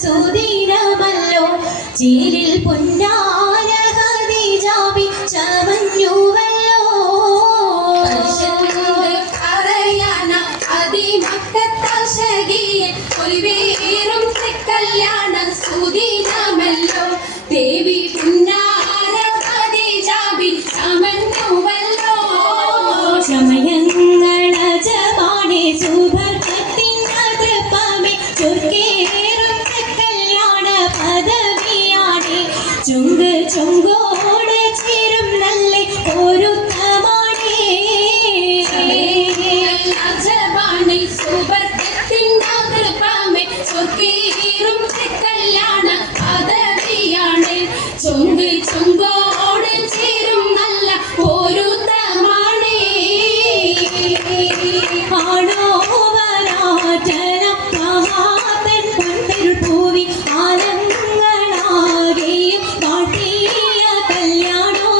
സുദീനമല്ലോ ചീലിൽ പുന്നാര ഖദീജാബി ചമഞ്ഞുവല്ലോ അറിയാന അതിമക്കത്താശകിയെ ഒലിവേറും കല്യാണ സുദീനമല്ലോ ദേവി പുന്നാര ഖദീജാബി ചമഞ്ഞുവല്ലോ സമയങ്ങള ജമാനെ സുബർക്കത്തിൻ അതൃപ്പമേ ചുർക്കേറും കല്യാണ പദവിയാണേ ചുങ്ക് ചുങ്കോട് ചേരും നല്ല ഒരുത്തമാണേ ജമാനെ സുബർക്കത്തിൻ അതൃപ്പമേ ചുർക്കേറും കല്യാണ പദവിയാണേ ചുങ്ക് ചുങ്കോട് ചേരും നല്ല ഒരുത്തമാണേ ആണോ വരാജനം മഹാതൻ പൊൻതിരുൾ പൂവി ആലങ്ങളാകെയും കാട്ടിയ കല്യാണോ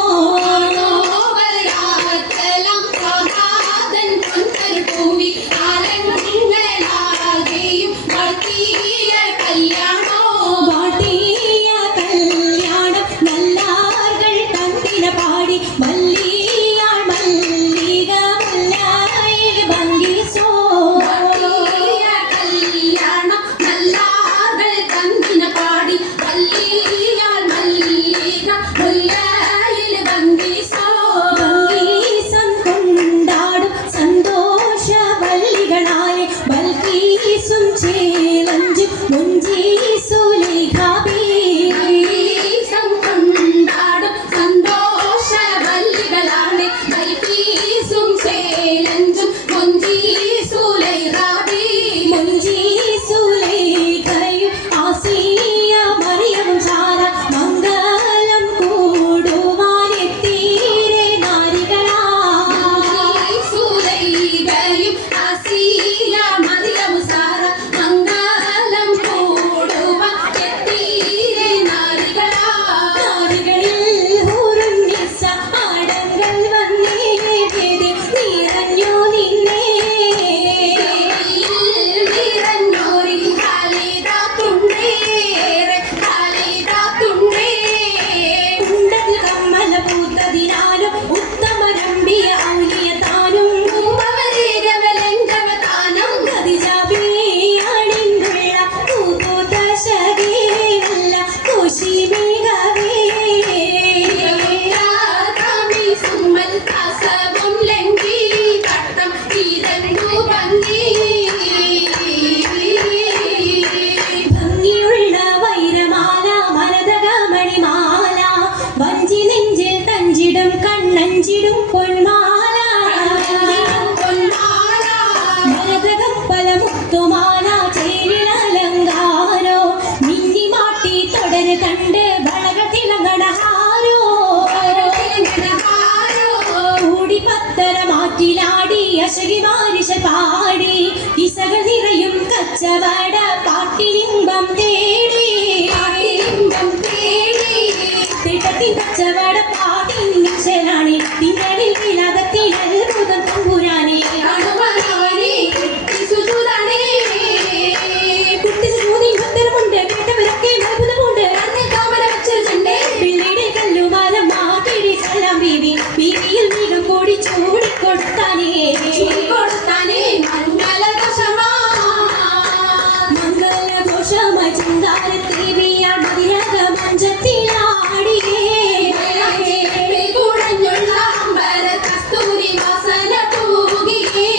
വരാജനം മഹാതൻ പൊൻതിരുൾ പൂവി ആലങ്ങളാകെയും കാട്ടിയ കല്യാണോ കാട്ടിയ കല്യാണം നല്ലാർകൾ തന്തിന പാടി മല്ലിയാൾ മല്ലിക മല്ലായിൽ ഭംഗിസോ കല്യാണം നല്ലാർകൾ തന്തിന പാടി മല്ലിയാൾ മല്ലിക മല്ലായിൽ ഭംഗിസോ ഭംഗീസം കൊണ്ടാടും സന്തോഷ വല്ലികളായ ബൽക്കീസും ചേലഞ്ചും മുഞ്ചീസുലേഖാബി കൊണ്ടാടും സന്തോഷ വല്ലികളാണ് ബൽക്കീസും ചേലഞ്ചും മുഞ്ചീസുലേഖാബി മുഞ്ചീസുലേഖയും ആസിയ മറിയവും സാര മംഗളം കൂടുവാനെത്തീരെ നാരികളാ സുലൈഖയും ആസിയ മറിയവും സാര മംഗളം കൂടുവാനെത്തീരെ നാരികളാ നാരികളിൽ ഹൂറുൻ നിസ ആടങ്ങൾ വന്നേ വേദി നിറഞ്ഞു നിന്നേ നിറഞ്ഞോരി ഖാലിദാത്തുണ്ടേറെ ഖാലിദാത്തുണ്ടേ ഉണ്ടതിൽ കമ്മല പൂത്തതിനാലും ഉത്തമരമ്പിയ ഔലിയ താനും ഉപവരേഖവലങ്കവതാനം ഖദീജാബിയാണിന്നുള്ള പൂതശകേനല്ല കോശിമേഘവേ സുമ്മൽ കാസവും ലങ്കി തട്ടം ഇരണ്ടു ഭംഗിയുള്ള വൈരമാല മരതകമണിമാല വഞ്ചി നെഞ്ചിൽ തഞ്ചിടും കണ്ണഞ്ചിടും പൊന്മാല മരതകം പല മുത്തുമാല ചേരിലലങ്കാരോ മിന്നിമാട്ടി തുടര് കണ്ട് വളകൾ തിളങ്ങണഹാരോ കൂടി പത്തര മാറ്റിലാടി അശകിമാരിശ പാടി ഇസകൾ നിറയും കച്ചവട പാട്ടിലിംബം തേടി തിട്ടത്തിൻ കച്ചവട പാട്ടിൻ നിശ്ചലാണി തിങ്കളിൽ വിലാകത്തിൽ അത്ഭുതം തമ്പുരാനെ കുട്ടി സുമൂതി ഭക്തരമുണ്ട് കേട്ടവരൊക്കെ അത്ഭുതമുണ്ട് പിള്ളയുടെ കല്ലുമാല മാറ്റിടി സലാം ബീവി ബീവിയിൽ വീടും കൂടി ചൂടിക്കൊടുത്താനേ മംഗളഘോഷമായി ചിന്താരത്തേവിയാൾ മതിലക മഞ്ചത്തിലാടിയേ കുടഞ്ഞുള്ള അമ്പര കസ്തൂരി വാസന തൂകിയേ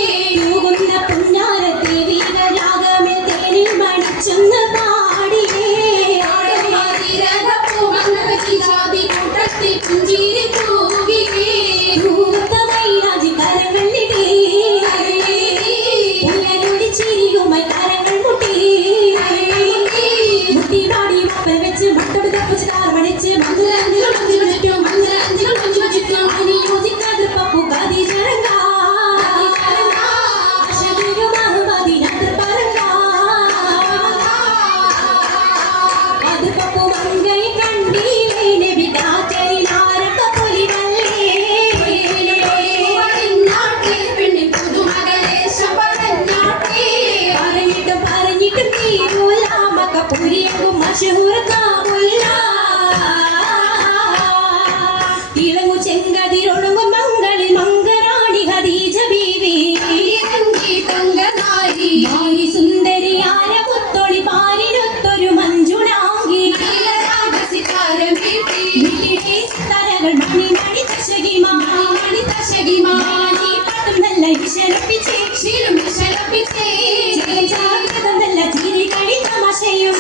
ശലപിച്ചേ ജാഗ്രത നല്ല ചിരി കളി തമാശയും